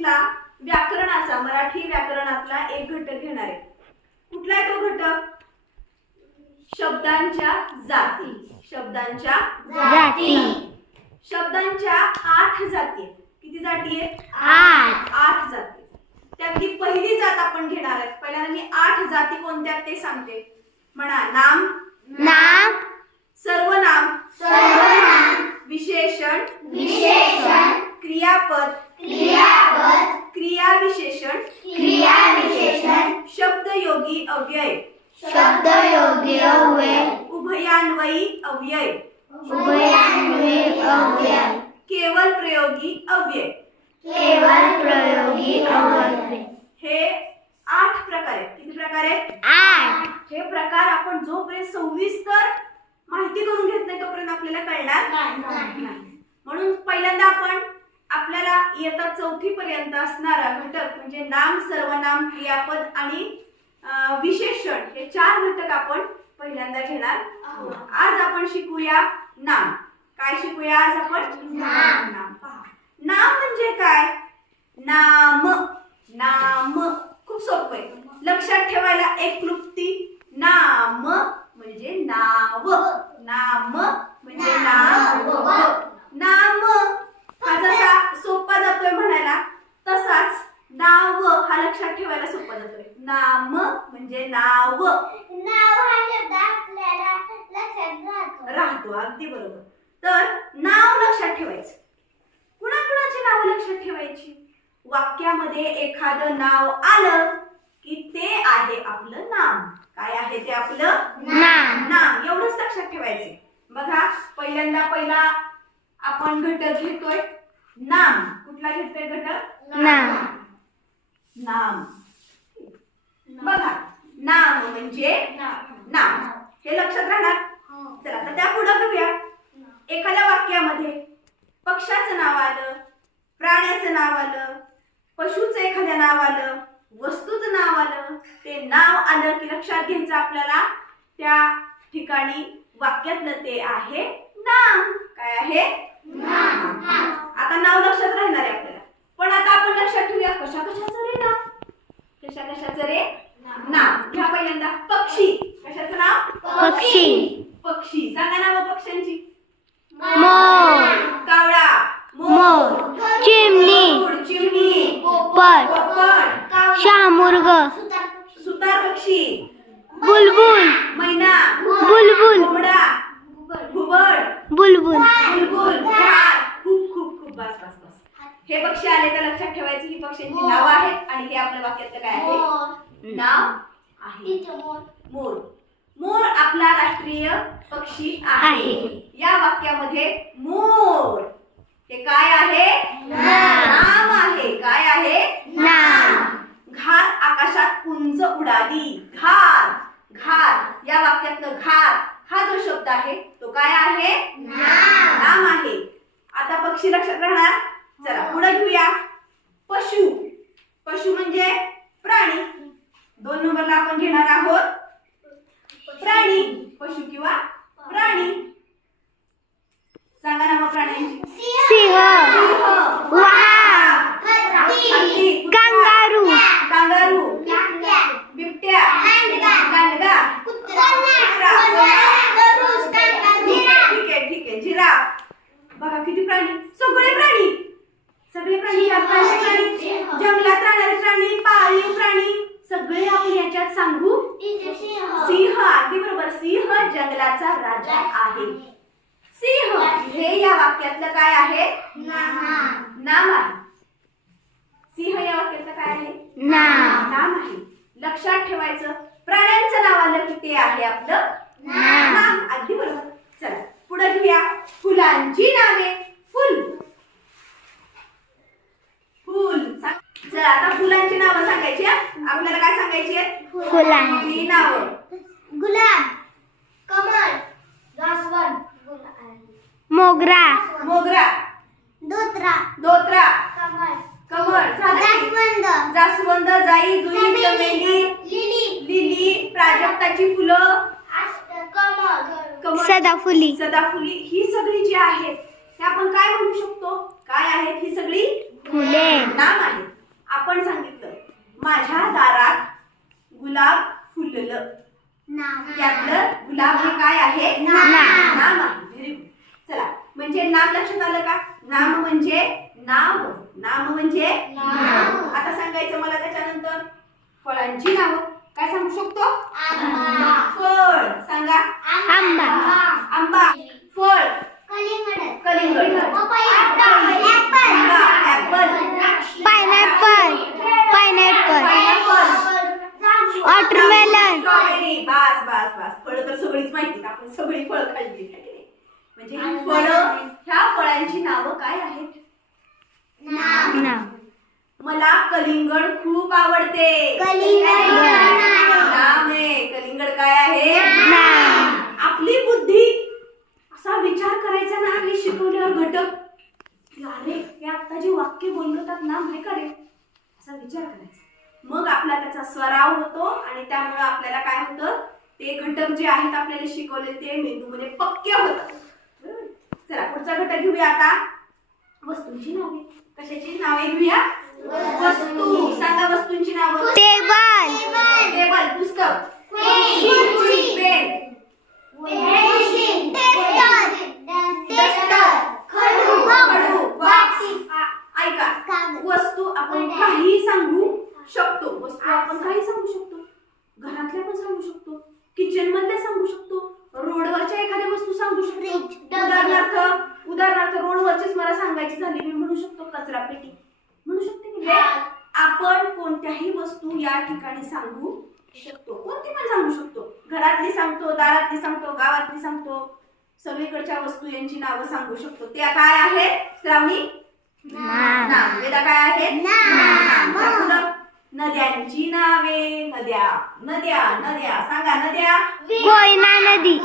मराठीतला व्याकरणाचा मराठी व्याकरणातला एक घटक घेणार आहे. कुठला आहे तो घटक? शब्दांच्या जाती. शब्दांच्या जाती. शब्दांच्या आठ जाती किती जाती आहेत? आठ. आठ जाती त्यातली पहिली जात आपण घेणार आहे पहिल्यांदा मी आठ जाती कोणत्या आहेत ते सांगते. म्हणा नाम. नाम सर्वनाम सर्वनाम विशेषण विशेषण क्रियापद क्रियापद क्रियाविशेषण क्रिया विशेषण शब्दयोगी अव्यय शब्दयोग्य अव्यय उभयान्वयी अव्यय उभयान्वयी अव्यय केवल प्रयोगी अव्यय केवळ प्रयोगी अव्यय हे आठ प्रकार आहेत किती प्रकार? आहेत आठ हे प्रकार आपण जोपर्यंत सविस्तर माहिती करून घेत नाही तोपर्यंत आपल्याला कळणार नाही म्हणून पहिल्यांदा आपण आपल्याला इयत्ता चौथी पर्यंत असणारा घटक म्हणजे नाम सर्वनाम क्रियापद आणि विशेषण हे चार घटक आपण पहिल्यांदा घेणार आहोत. आज आपण शिकूया नाम. काय शिकूया आज आपण? नाम. नाम. पहा. नाम म्हणजे काय? नाम. नाम. खूप सोपं आहे. लक्षात ठेवायला एक क्लुप्ती. नाम म्हणजे नाव. नाम म्हणजे नाव. नाम. हा जसा सोपा जातोय म्हणायला तसाच नाव हा लक्षात ठेवायला सोपा जातोय. नाम म्हणजे नाव. नाव हा शब्द आपल्याला लक्षात राहतो. राहतो अगदी बरोबर. तर नाव लक्षात ठेवायचं. कुणाकुणाची नाव लक्षात ठेवायची? वाक्यामध्ये एखादं नाव आलं की ते आहे आपलं नाम. काय आहे ते आपलं नाम. नाम. एवढंच लक्षात ठेवायचे बघा पहिल्यांदा पहिला आपण घटक घेतोय नाम. कुठला घेतोय घटक? नाम. नाम. बघा नाम म्हणजे नाम. हे लक्षात राहणार? चला तर त्या पुढे बघूया. एखाद्या वाक्यामध्ये पक्षाचं नाव आलं प्राण्याचं नाव आलं पशुचं एखाद्या नाव आलं वस्तूचं नाव आलं ते नाव आलं की लक्षात घ्यायचं आपल्याला त्या ठिकाणी वाक्यातलं ते आहे नाम. काय आहे? नाम. आता नाव लक्षात राहणार आहे आपल्याला. पण आता आपण लक्षात ठेवूया कशा कशाचं रे नाव कशा कशाचं रे? नाव घ्या पहिल्यांदा. पक्षी. कशाचं नाव? पक्षी. पक्षी. सांगा नाव पक्ष्यांची. कावळा. मोर. चिमणी. चिमणी. पोपट. पोपट. शामुर्ग सुतार पक्षी बुलबुल. मैना. बुलबुल. कोंबडा. घुबड बुलबुल. बुलबुल. खूप खूप खूप. बस बस बस. हे पक्षी आले तर लक्षात ठेवायचं ही पक्ष्यांची नावं आहेत आणि हे आपल्या वाक्यातलं काय आहे? नाव आहे. मोर. मोर आपला राष्ट्रीय पक्षी आहे. या वाक्यामध्ये मोर. हे काय आहे. नाम आहे. काय आहे? नाम. घार आकाशात उंच उडाली. घार घार या वाक्यातलं घार हा जो शब्द आहे तो काय आहे? नाम. आहे. आता पक्षी लक्षात राहणार? चला पुढे घेऊया. पशु. पशु म्हणजे प्राणी. दोन नंबरला आपण घेणार आहोत. प्राणी. पशु किंवा प्राणी. सांगा नाव प्राण्यांची. सिंह. हत्ती, कंगारू बिबट्या गांडगा ठीक आहे ठीक आहे ठीक आहे जिराफ. बघा किती प्राणी सगळे प्राणी सगळे प्राणी प्राणी जंगलात राहणारे प्राणी पाळीव प्राणी सगळे आपण याच्यात सांगू? सिंह. अगदी बरोबर सिंह जंगलाचा राजा आहे. सिंह हे या वाक्यातलं काय आहे? नाम आहे. सिंह या वाक्यातलं काय आहे? नाम. नाम आहे. लक्षात ठेवायचं. प्राण्यांचं नाव आलं की ते आहे आपलं नाम. अगदी बरोबर. चला पुढे घेऊया. फुलांची नावे. फुल. फुल. चला आता फुलांची नावं सांगायची. आपल्याला काय सांगायची आहेत फुलांची. फुलांची नावं. गुलाब. कमल जास्वंद मोगरा. मोगरा. दोत्रा दोत्रा जाई जुई चमेली लिली. प्राजक्ताची फुलं कमळ, सदाफुली सदाफुली ही सगळी जी आहेत हे आपण काय म्हणू शकतो? काय आहेत ही सगळी? फुले. नाम आहे आपण सांगितलं माझ्या दारात गुलाब फुललं. यातलं गुलाब हे काय आहे? नाम. नाम आहे. Very चला म्हणजे नाम लक्षात आलं का? नाम म्हणजे नाव? नाम म्हणजे? आता सांगायचं मला त्याच्यानंतर. फळांची नावं. काय सांगू शकतो? फळ. सांगा. आंबा. आंबा. फळ. कलिंगड. पायनॅपल. पायनॅपल. वॉटरमेलन. स्ट्रॉबेरी. बस बस बस. फळं तर सगळीच माहिती. आपण सगळी फळं खाल्ली? म्हणजे ही फळं ह्या फळांची नावं काय आहेत? मला कलिंगड खूप आवडते. कलिंगड. नाम आहे. कलिंगड काय आहे? ना आपली बुद्धी. असा विचार करायचा ना हे शिकवल्यावर घटक. अरे हे आता जे वाक्य बोललो त्यात नाम आहे? का रे असा विचार करायचा. मग आपला त्याचा सराव होतो आणि त्यामुळे आपल्याला काय होतं? ते घटक जे आहेत आपल्याला शिकवले ते मेंदूमध्ये पक्के होतात? चला पुढचा घटक घेऊया आता. वस्तूंची नावे. कशाची नावे घेऊया? वस्तू. सांगा वस्तूंची नावं. टेबल. टेबल पुस्तक. खुर्ची, पेन. खडू. बॉक्स. ऐका. कागद. वस्तू आपण काही सांगू शकतो. वस्तू आपण काही सांगू शकतो. घरातल्या पण सांगू शकतो. किचन मधल्या सांगू शकतो. रोडवरच्या एखाद्या वस्तू सांगू शकतो. उदाहरणार्थ उदाहरणार्थ रोडवरचीच मला सांगायची झाली मी म्हणू शकतो कचरा पेटी. म्हणू शकते की? आपण कोणत्याही वस्तू या ठिकाणी सांगू शकतो. कोणती पण सांगू शकतो. घरातली सांगतो दारातली सांगतो गावातली सांगतो सगळीकडच्या वस्तू यांची नावं सांगू शकतो. त्या काय आहेत? श्रावणी? वेदा काय पुढं नद्यांची नावे नद्या नद्या नद्या. सांगा नद्या. कोयना नदी.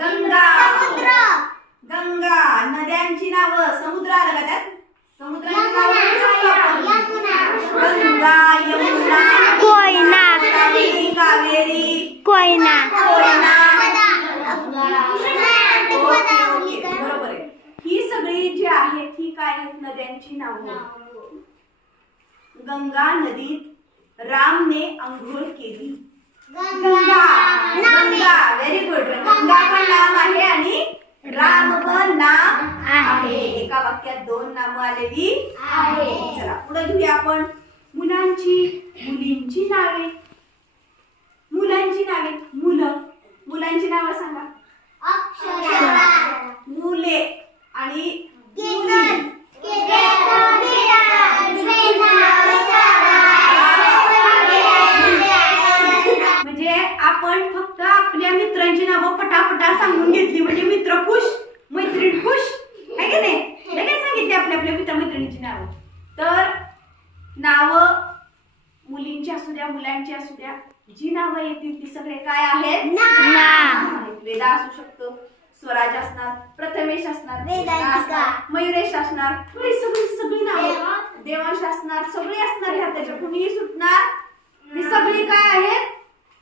गंगा. गंगा नद्यांची नावं समुद्र आलं का त्यात समुद्राची नावं म्हणू शकतो आपण. Ganga Yamuna Koyna. Godavari, Kaveri Koyna Koyna okay, okay. बरोबर आहे ही सगळी जी आहेत ही काय आहेत नद्यांची नावं गंगा नदीत रामने आंघोळ केली गंगा गंगा व्हेरी गुड गंगा पण नाम आहे आणि राम पण नाम आहे. एका वाक्यात दोन नामं आलेली चला पुढे घेऊया आपण. मुलांची मुलींची नावे. मुलांची नावे. मुलं. मुलांची नावं सांगा. मुले आणि मुली. म्हणजे आपण फक्त आपल्या मित्रांची नावं पटापटा सांगून घेतली. म्हणजे मित्र मैत्रीण खुश आहे की नाही? लगेच सांगितली आपल्या आपल्या मित्र मैत्रिणीची नावं? तर नावं मुलींची असू द्या मुलांची असू द्या जी नावं येतील ती सगळे काय आहेत. वेदा असू शकतो स्वराज असणार प्रथमेश असणार मयुरेश असणार सगळी सगळी नावं. देवांश असणार सगळी असणार ह्या त्याच्या कुणीही सुटणार. ही सगळी काय आहेत?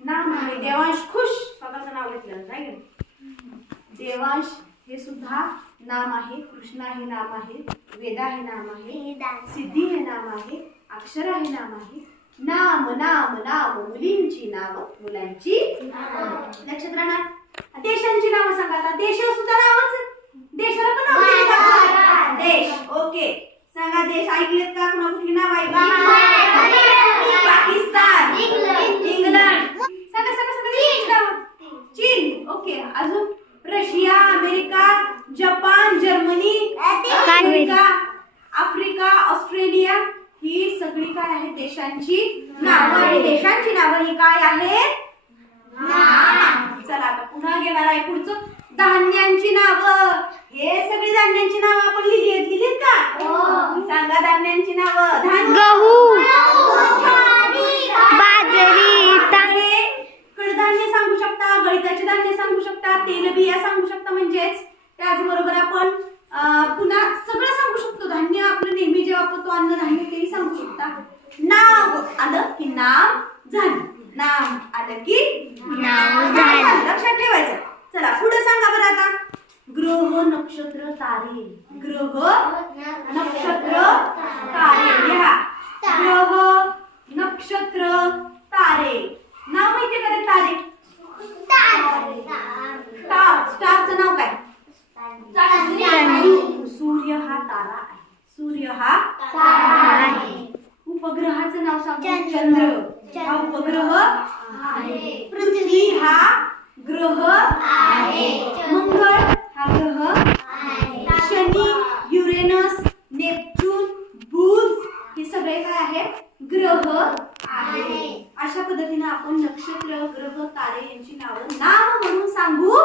नाम आहे देवांश खुश. स्वतःचं नाव घेतलं नाही? देवांश हे सुद्धा नाम आहे कृष्णा हे नाम आहे वेदा हे नाम आहे सिद्धी हे नाम आहे अक्षर हे नाम आहे नाम नाम नाम मुलींची नाव मुलांची लक्षात राहणार देशांची नावं सांगा आता. देश सुद्धा नावच. देशाला पण नाव. देश. ओके. सांगा देश ऐकलेत का? कुणा कुठली नाव ऐकली पाकिस्तान इंग्लंड सांगा सांगा सांगा देशांची नावं. चीन ओके अजून Russia America Japan Germany America Africa Australia ही सगळी काय आहे देशांची नावं आणि देशांची नावं ही काय आहेत नाम. चला आता पुन्हा घेणार आहे पुढचं धान्यांची नावं हे सगळी धान्यांची नावं आपण लिहिली आहेत लिहिलीत का सांगा धान्यांची नावं धान्य गहू बाजरी ता- हे कडधान्य सांगू शकता गळीताचे धान्य सांगू शकता तेलबिया सांगू शकता म्हणजेच त्याचबरोबर आपण अं, पुन्हा सगळं सांगू शकतो धान्य आपलं नेहमी जे वापरतो अन्नधान्य तेही सांगू शकता नाव आलं की नाम झालं नाम आलं की नाव झालं. लक्षात ठेवायचं चला पुढे सांगा बरं आता ग्रह नक्षत्र तारे ग्रह नक्षत्र तारे लिहा ग्रह नक्षत्र तारे नाव माहितीये का ते तारे स्टार स्टारचं नाव काय सूर्य तारा आहे सूर्य हा आहे. उपग्रहाचं नाव सांगतो चंद्र. चंद्र हा उपग्रह पृथ्वी हा ग्रह मंगळ हा ग्रह शनी युरेनस नेपच्यून बुध हे सगळे काय आहेत ग्रह अशा पद्धतीने आपण नक्षत्र ग्रह तारे यांची नावं नाव म्हणून सांगू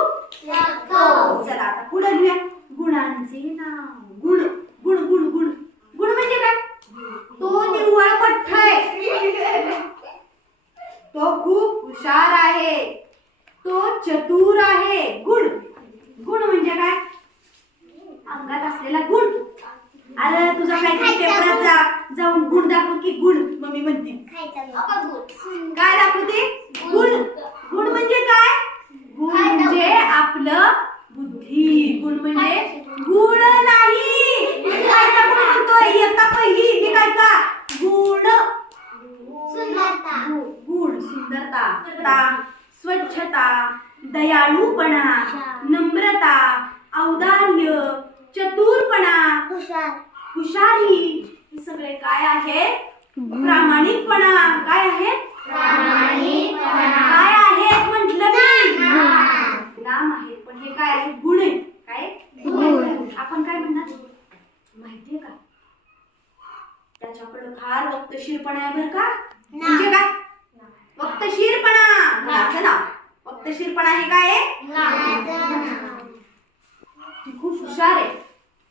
चला आता पुढे लिहूया गुणांचे नाव गुण गुण गुण गुण गुण म्हणजे काय तो निव्वळ पठ्ठ आहे तो खूप हुशार आहे. तो चतुर आहे. गुण. गुण म्हणजे काय? अंगात असलेला गुण. अरे तुझा काहीतरी पेपरात जा जाऊन गुण दाखव की गुण. मम्मी म्हणते. काय दाखवते? गुण. गुण म्हणजे काय? गुण म्हणजे आपलं बुद्धी. गुण म्हणजे गुण. नाही. गुण म्हणतोय. इयत्ता पहिली मी काय का गुण गुण सुंदरता ता, स्वच्छता दयाळूपणा नम्रता औदार्य चतुरपणा हुशारी हे सगळे काय आहे? प्रामाणिकपणा. काय आहे? काय आहेत म्हटलं मी. नाम. आहेत पण हे काय आहे? गुण आहे. काय. आपण काय म्हणणार? माहितीये का? त्याच्याकडं फार वक्तशीरपणा आहे बरं का? म्हणजे काय? वक्तशीरपणा. गुणाचं नाव. वक्तशीरपणा हे काय ती खूप हुशार आहे.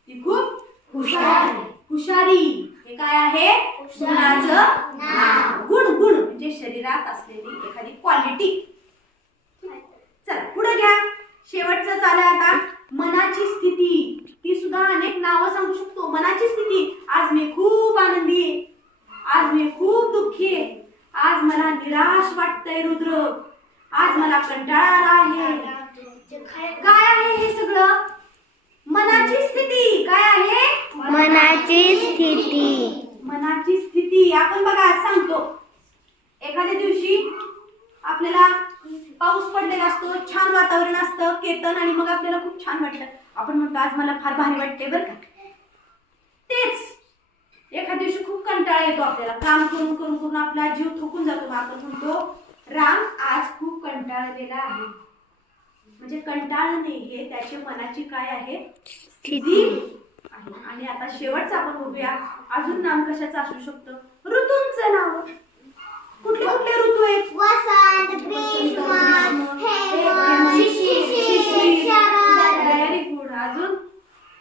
ती खूप हुशार आहे. हुशारी हे काय आहे? गुणाचं नाव. गुण गुण. म्हणजे शरीरात असलेली एखादी क्वालिटी चला पुढे घ्या. शेवटचं चालू आता. मनाची स्थिती. ती सुद्धा अनेक नावं सांगू शकतो. मनाची स्थिती. आज मी खूप आनंदी आहे. आज मी खूप दुःखी आहे. आज मला निराश वाटतंय रुद्र. आज मला कंटाळा आला आहे. काय आहे हे सगळं? मनाची स्थिती काय आहे? मनाची स्थिती. मनाची स्थिती. आपण बघा आज सांगतो. एखाद्या दिवशी आपल्याला पाऊस पडलेला असतो छान वातावरण असतं केतन आणि मग आपल्याला खूप छान वाटतं आपण म्हणतो आज मला फार भारी वाटते बरं का. एखाद्या दिवशी खूप कंटाळा येतो आपल्याला. काम करून करून करून आपला जीव थकून जातो. मग आपण म्हणतो राम आज खूप कंटाळलेला आहे. म्हणजे कंटाळणे हे त्याच्या मनाची काय आहे? स्थिती. आहे. आणि आता शेवटचं आपण बघूया अजून नाम कशाचं असू शकतं? ऋतूंचं नाव. कुठले कुठले ऋतू आहेत? वसंत ग्रीष्म हेमंत शिशिर शरद व्हेरी गुड अजून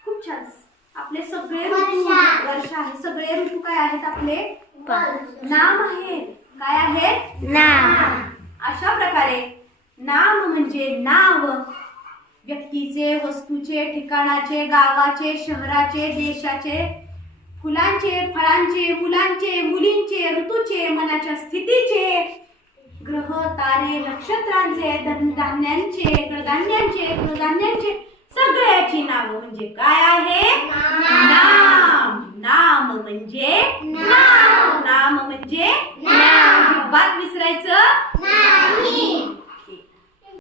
खूप छान आपले सगळे ऋतू वर्षा. आहे. सगळे ऋतू काय आहेत आपले? नाम आहेत. काय आहेत? नाम. अशा प्रकारे नाम म्हणजे नाव. व्यक्तीचे वस्तूचे ठिकाणाचे गावाचे शहराचे देशाचे फुलांचे फळांचे मुलांचे मुलींचे ऋतूचे मनाच्या स्थितीचे ग्रह तारे नक्षत्रांचे धन धान्यांचे कडधान्यांचे कडधान्यांचे सगळ्याची नाव म्हणजे काय आहे? नाम. नाम. म्हणजे नाम. नाम म्हणजे अजिबात विसरायचं